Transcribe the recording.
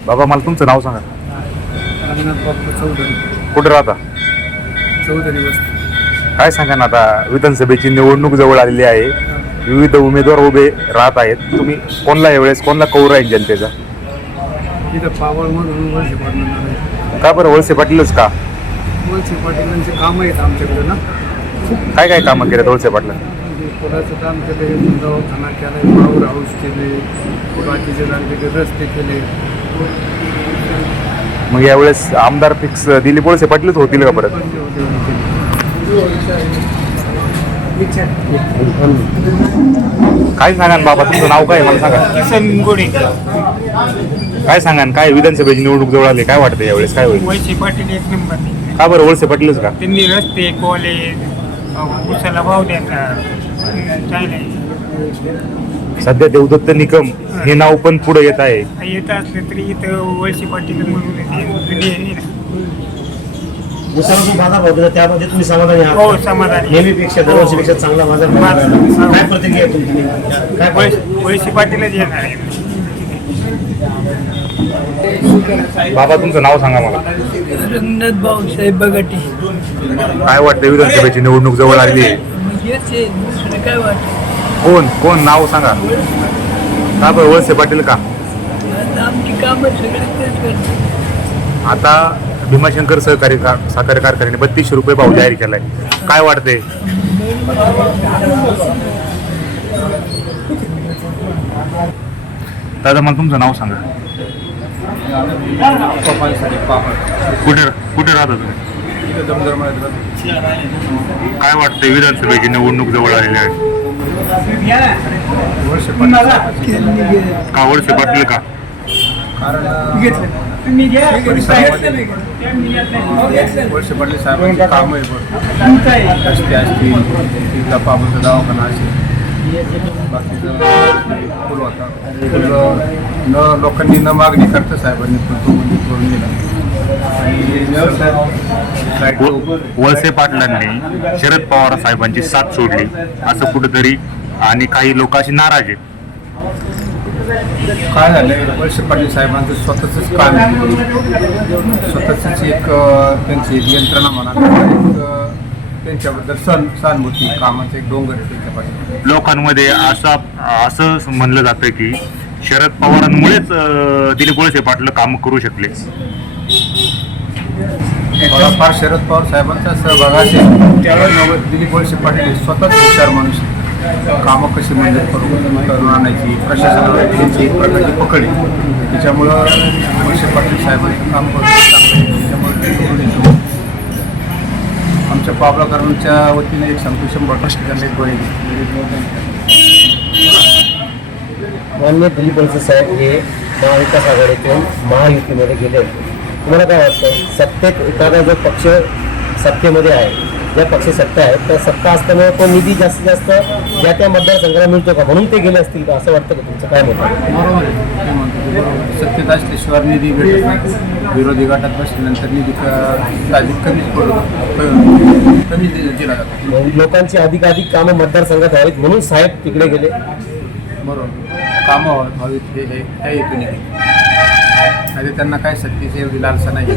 बाबा मला तुमचं नाव सांगा. चौधरी. कुठे राहता? चौधरी वस्ती. काय सांगा ना आता विधानसभेची निवडणूक जवळ आलेली आहे. विविध उमेदवार उभे राहत आहेत. तुम्ही कोणला यावेळेस कोणला कौर आहे जनतेचा? तिथं पावळ म्हणून वळसे पाटलांना का बरं वळसे पाटीलच का? वळसे पाटलांचे कामं आहेत आमच्याकडे ना. काय काय कामं केलं वळसे पाटला? म्हणजे पुलाचं काम केले दवाखाना केला पावर हाऊस केले बाकीचे लागले रस्ते केले. मग यावेळेस आमदार फिक्स दिलीप वळसे पाटीलच होतील का परत? काय सांगा बाबा तुमचं नाव काय आहे? मला सांगा. किसन गोडे काय सांगा ना काय विधानसभेची निवडणूक जवळ आली? काय वाटतं यावेळेस? काय होईल? वैसे पाटील एक नंबर का बरं वळसे पाटीलच का? त्यांनी रस्ते कॉलेज उसाला भाव चांगले सध्या देवदत्त निकम हे नाव पण पुढे येत आहे. येत असलं तरी इथं वैसे पाटील म्हणून जुने आहे ना. भाव त्यामध्ये तुम्ही समाधानी हो का? समाधानी. नेहमीपेक्षा दरवर्षीपेक्षा चांगला माझा माझा- काय प्रतिक्रिया आहे तुमची? काय वैसे वैसे पाटीलच येणार आहे. बाबा तुमचं नाव सांगा मला. रंगनाथ भाऊसाहेब बगाटे. काय वाटतं विधानसभेची निवडणूक जवळ आलेली आहे? हेच आहे दुसरं काय वाटतं कोण? कोण? नाव सांगा. का बरं वळसे पाटील का? आता आमची कामं सगळे तेच करतात. आता भीमाशंकर सहकारी का साखर कारखान्याने बत्तीसशे रुपये भाव जाहीर केलाय. काय वाटते दादा मला तुमचं नाव सांगा. कुठे कुठे राहता तुम्ही? काय वाटतंय विधानसभेची निवडणूक जवळ आलेली आहे? का वर्ष पाटील का? वर्ष पडले साहेबांचे काम आहे बघ. रस्ते असतील तिथला दवाखाना असेल. बाकीचं होता फुल न लोकांनी न मागणी करता साहेबांनी पण तो म्हणजे करून दिला. वळसे पाटलांनी शरद पवार साहेबांची साथ सोडली. असं कुठेतरी आणि काही लोक अशी नाराज आहेत. काय झालं? वर्ष पाटील साहेबांचं स्वतःच काम. स्वतःच एक त्यांची यंत्रणा म्हणा एक त्यांच्याबद्दल सण सहानुभूती कामाचं डोंगर आहे त्यांच्या पाठी लोकांमध्ये असं असं म्हणलं जातं की शरद पवारांमुळेच अं, दिलीप वळसे पाटील काम करू शकले थोडाफार शरद पवार साहेबांचा सहभाग असेल त्यावेळेस दिलीप वळसे पाटील हे स्वतःच हुशार माणूस. कामं कशी मंजूर करून आणायची प्रशासनाला त्यांची एक प्रकारची पकड आहे त्याच्यामुळं वळसे पाटील साहेबांचं काम करून चांगलं आहे. त्याच्यामुळे ते निवडून येतो. पावला पावलाकरांच्या वतीने एक सांगतो शंभर टक्के त्यांना मान्य दिलीप वळसे साहेब हे महाविकास आघाडीतून महायुतीमध्ये गेले तुम्हाला काय वाटतं? सत्तेत एखादा जो पक्ष सत्तेमध्ये आहे ज्या पक्ष सत्ता आहे त्या सत्ता असल्यामुळे तो निधी जास्तीत जास्त ज्या त्या मतदारसंघाला मिळतो का? म्हणून ते गेले असतील का? असं वाटतं का तुमचं? काय मत आहे? बरोबर आहे ते म्हणतो बरोबर आहे. सत्तेत असल्याशिवाय निधी भेटत नाही. विरोधी गटात बसल्यानंतर निधी साहजिक कमीच पडतो कमी दिला जातो लोकांची अधिकाधिक कामं मतदारसंघात व्हावीत म्हणून साहेब तिकडे गेले. बरोबर. कामं व्हा- व्हावीत हे हे त्या हेतूने नाही त्यांना काय सत्तेची एवढी लालसा नाही